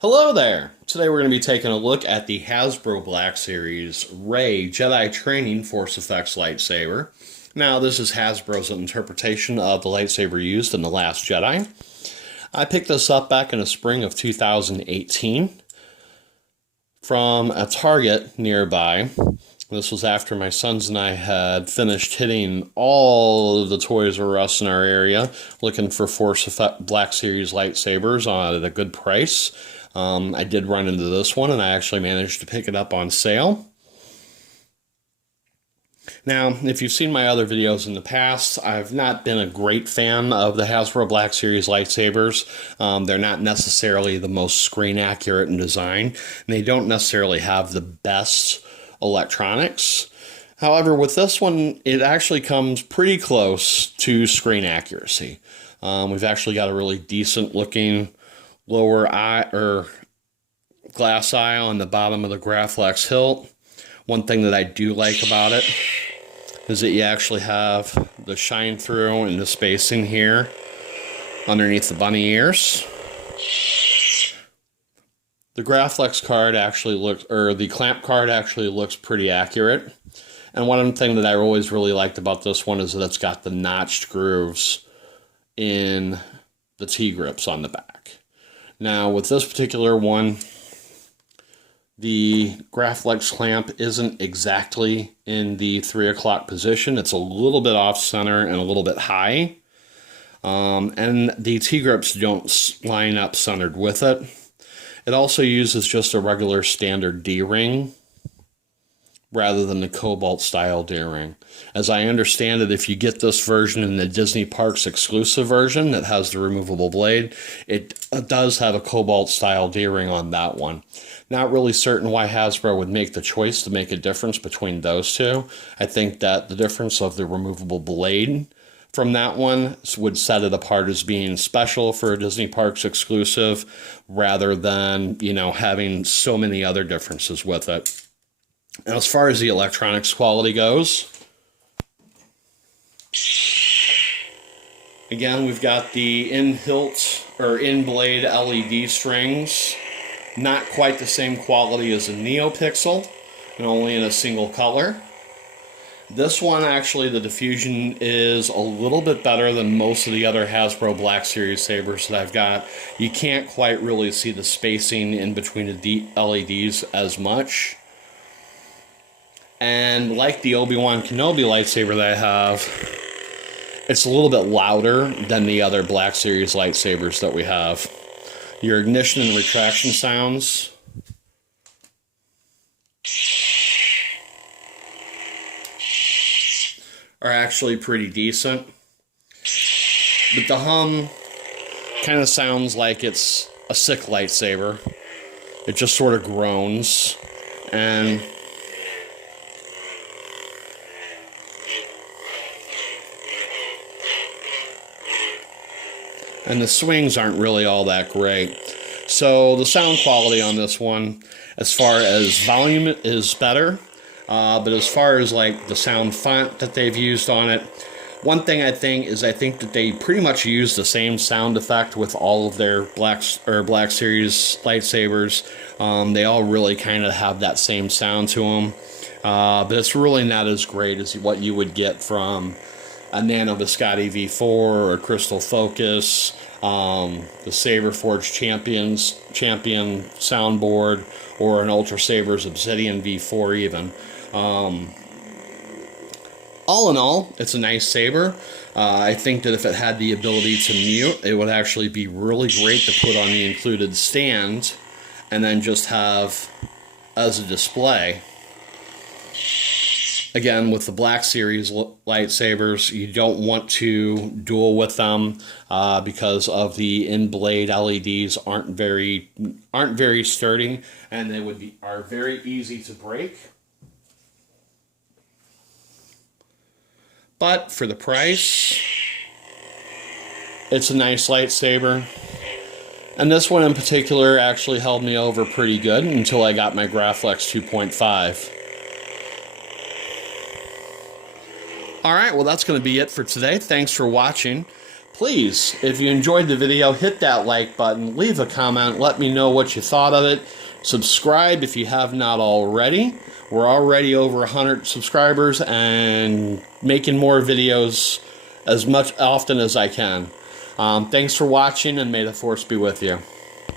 Hello there! Today we're going to be taking a look at the Hasbro Black Series Rey Jedi Training Force Effects lightsaber. Now, this is Hasbro's interpretation of the lightsaber used in The Last Jedi. I picked this up back in the spring of 2018 from a Target nearby. This was after my sons and I had finished hitting all of the Toys R Us in our area, looking for Force Effect Black Series lightsabers at a good price. I did run into this one, and I actually managed to pick it up on sale. Now, if you've seen my other videos in the past, I've not been a great fan of the Hasbro Black Series lightsabers. They're not necessarily the most screen accurate in design, and they don't necessarily have the best electronics. However, with this one, it actually comes pretty close to screen accuracy. We've actually got a really decent looking lower eye or glass eye on the bottom of the Graflex hilt. One thing that I do like about it is that you actually have the shine through and the spacing here underneath the bunny ears. The Graflex card actually looks, or the clamp card actually looks pretty accurate. And one thing that I always really liked about this one is that it's got the notched grooves in the T-grips on the back. Now, with this particular one, the Graflex clamp isn't exactly in the 3 o'clock position. It's a little bit off center and a little bit high. And the T-grips don't line up centered with it. It also uses just a regular standard D-ring rather than the Cobalt style D-ring. As I understand it, if you get this version in the Disney Parks exclusive version that has the removable blade, it does have a Cobalt style D-ring on that one. Not really certain why Hasbro would make the choice to make a difference between those two. I think that the difference of the removable blade from that one would set it apart as being special for a Disney Parks exclusive rather than, having so many other differences with it. And as far as the electronics quality goes, again, we've got the in-hilt or in-blade LED strings. Not quite the same quality as a NeoPixel, and only in a single color. This one, actually, the diffusion is a little bit better than most of the other Hasbro Black Series sabers that I've got. You can't quite really see the spacing in between the LEDs as much. And like the Obi-Wan Kenobi lightsaber that I have, it's a little bit louder than the other Black Series lightsabers that we have. Your ignition and retraction sounds are actually pretty decent. But the hum kind of sounds like it's a sick lightsaber. It just sort of groans. And the swings aren't really all that great. So the sound quality on this one, as far as volume, is better. But as far as like the sound font that they've used on it, one thing I think that they pretty much use the same sound effect with all of their Black Series lightsabers. They all really kind of have that same sound to them. But it's really not as great as what you would get from a Nano Biscotti V4 or a Crystal Focus, the Saber Forge Champion soundboard, or an Ultra Sabers Obsidian V4 even. All in all, it's a nice saber. I think that if it had the ability to mute, it would actually be really great to put on the included stand and then just have as a display. Again, with the Black Series lightsabers, you don't want to duel with them because of the in-blade LEDs aren't very sturdy, and they are very easy to break. But for the price, it's a nice lightsaber. And this one in particular actually held me over pretty good until I got my Graflex 2.5. Alright, well that's going to be it for today. Thanks for watching. Please, if you enjoyed the video, hit that like button, leave a comment, let me know what you thought of it. Subscribe if you have not already. We're already over 100 subscribers and making more videos as often as I can. Thanks for watching, and may the Force be with you.